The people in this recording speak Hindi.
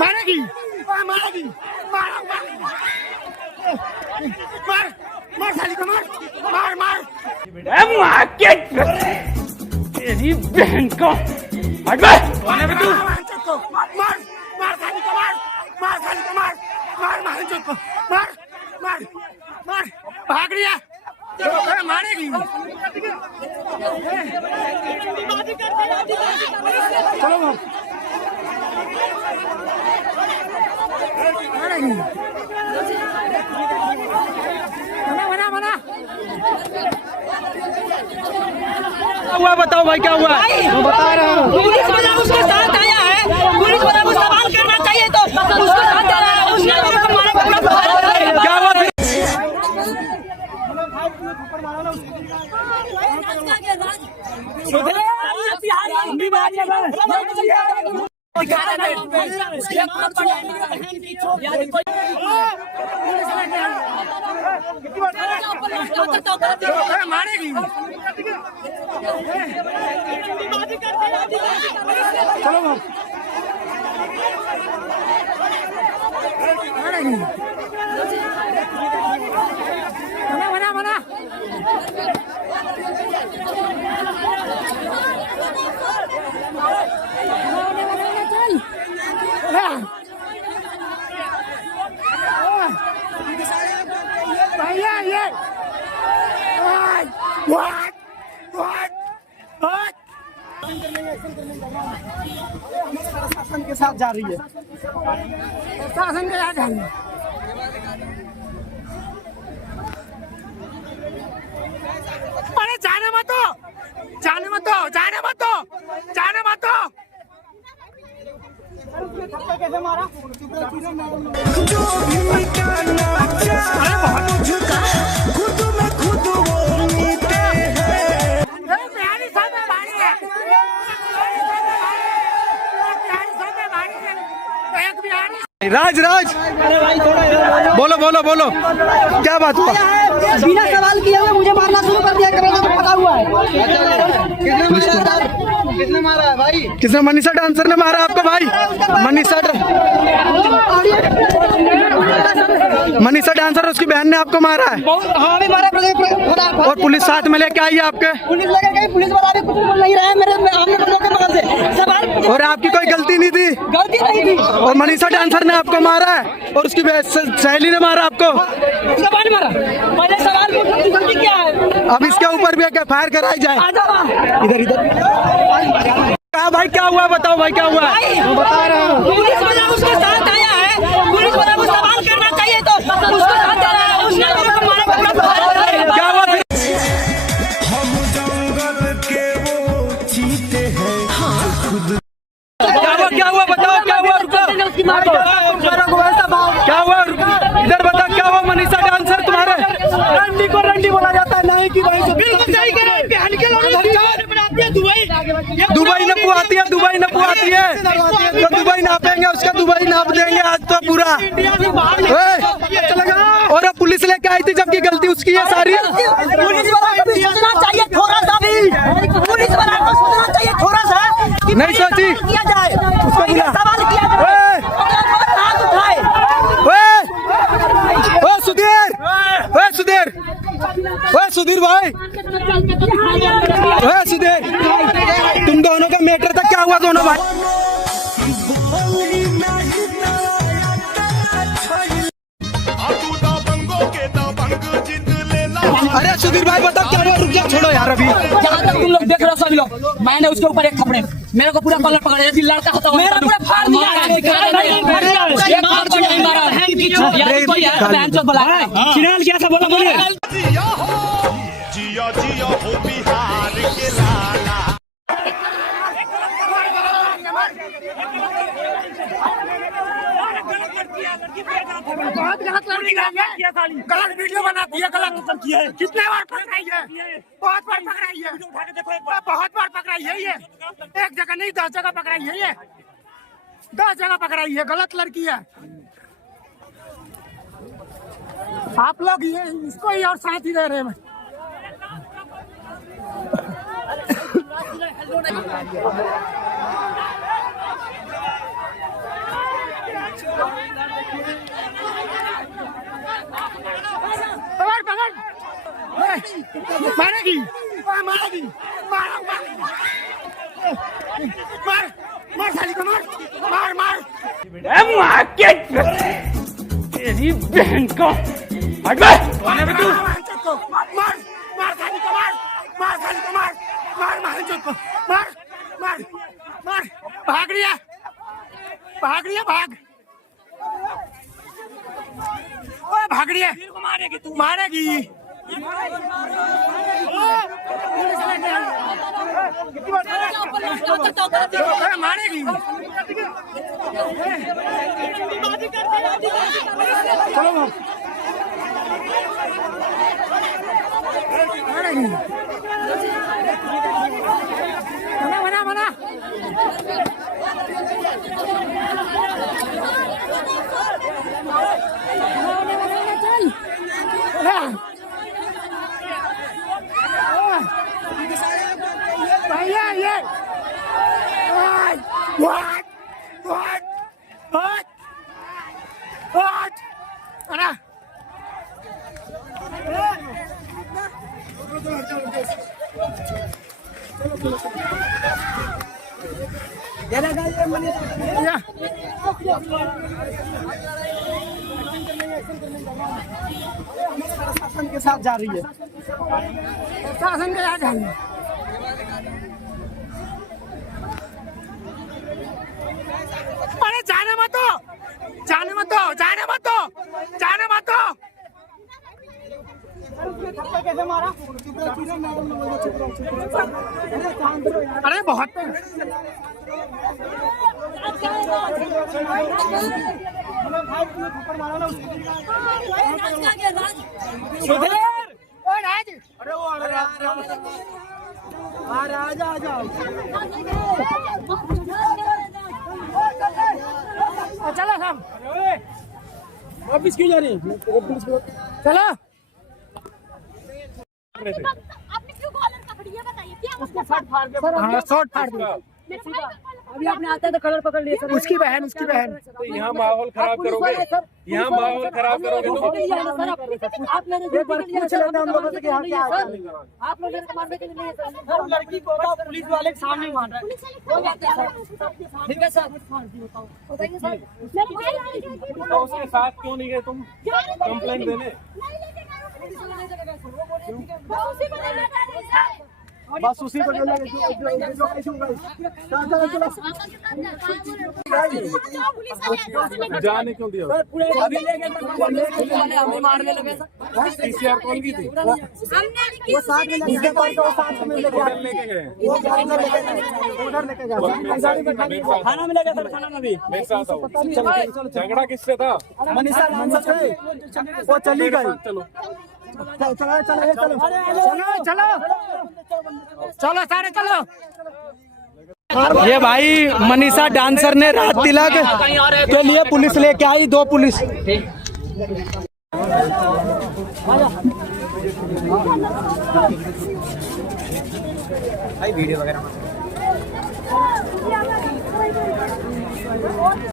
मारेगी मारेगी मार मार मार साली को मार मार मार मार के तेरी बहन को हट बे मार मार साली को मार साली को मार मार को मार मार मार भाग रही है मारेगी चलो मारेगी मना हुआ बताओ भाई क्या हुआ? मैं बता रहा हूँ पुलिस वाला उसके साथ आया है, पुलिस वाला को सवाल करना चाहिए तो उसको साथ दे रहा है, उसने क्या हुआ फिर? मारेगी चलो मारेगी मना भैया ये शासन के साथ जा रही है, शासन के साथ जा रही है। अरे जाने मत दो जाने मत दो जाने मत दो जाने मत दो कैसे मारा? राज राज बोलो बोलो बोलो क्या बात हुआ? बिना सवाल किए हुए मुझे मारना शुरू कर दिया, तो पता हुआ है। किसने मारा है भाई? किसने? मनीषा डांसर ने मारा आपको भाई? मनीषा डांसर उसकी बहन ने आपको मारा है? हाँ भी मारा। और पुलिस साथ में लेके आई है आपके? पुलिस लेकर गई, पुलिस वाला भी कुछ बोल नहीं रहा है मेरे से और आपकी कोई गलती नहीं थी? गलती नहीं थी। और मनीषा डांसर ने आपको मारा है और उसकी सहेली ने मारा आपको? मारा। पहले सवाल पूछो गलती क्या है? अब इसके ऊपर भी फायर कराई जाए। इधर इधर कहा भाई क्या हुआ? बताओ भाई क्या हुआ? मैं बता रहा हूँ पुलिस वाला उसके साथ आया है, पुलिस वाला को सवाल करना चाहिए तो उसको साथ दे रहा है, उसने क्या हुआ फिर? हम जंगल के वो चीते हैं खुद। क्या हुआ बताओ क्या हुआ? रुको क्या हुआ? इधर बता क्या हुआ? मनीषा डांसर तुम्हारे रंडी को रंडी बोला जाता है, नहीं की भाई? बिल्कुल सही करे। दुबई नपू आती है, दुबई नपू आती है तो दुबई नापेंगे, उसका दुबई नाप देंगे आज तो पूरा। और अब पुलिस लेके आई थी जबकि गलती उसकी है सारी। पुलिस वाला को सोचना चाहिए थोड़ा सा भी, पुलिस वाला को सोचना चाहिए थोड़ा सा कि नहीं सोची किया जाए, उसको बुला। सवाल किया जाए, हाथ उठाए। सुधीर भाई, सुधीर तुम दोनों का मैटर था, क्या हुआ दोनों भाई? अरे सुधीर भाई बताओ क्या हुआ? रुक जाओ, छोड़ो यार अभी। जहाँ तक तुम लोग देख रहे हो सभी लोग, मैंने उसके ऊपर एक थप्पड़, मेरे को पूरा कॉलर पकड़ा, यदि लड़का होता मेरा पूरा फाड़ दिया है। चिराल क्या था बोला मुझे? जिया जिया हो बिहार के लाला। बहुत गलत लड़की गलत वीडियो बनाती है, गलत कितने बार पकड़ाई है? बहुत बार पकड़ाई है, बहुत बार पकड़ाई है। ये एक जगह नहीं 10 जगह पकड़ाई है, ये 10 जगह पकड़ाई है। गलत लड़की है। आप लोग ये इसको ही और साथ ही रह रहे हैं। मारेगी मार मार मार साली को मार मार मार मार के तेरी बहन को हट बे कौन है तू मार मार साली को मार साली को मार मार को मार भाग रही है भाग रही है मारेगी तू मारेगी मारेगी चलो मारेगी मना भैया ये what अरे शासन के साथ जा रही है शासन के साथ जा रही है अरे जाने मत कैसे मारा अरे बहुत चलो हम वापिस क्यों जा रही है चलो आपने क्यों कॉलर पकड़ी है बताइए क्या उसको शॉट फाड़ दिया अभी आपने आता है तो कलर पकड़ लिया सर। उसकी बहन तो यहाँ माहौल खराब करोगे यहाँ माहौल खराब करोगे तो आप लोगों ने हम लोगों से यहाँ क्या आप लोग मारने के लिए नहीं है सर लड़की को पुलिस वाले के सामने मार रहा है ठीक है सर बताइए सर तो उसके साथ क्यों नहीं गए तुम कंप्लेंट देने बस उसी को जाने क्यों दिया हमें मारने लगे सर पीसीआर कॉल की थी वो साथ में लेके गए उधर लेके जा खाना में लगे सर खाना में भी मेरे साथ आओ झगड़ा किससे था मनीषा वो चली गई चलो चलो सारे चलो ये भाई मनीषा डांसर ने रात तिलक के लिए पुलिस लेके आई 2 पुलिस वीडियो वगैरह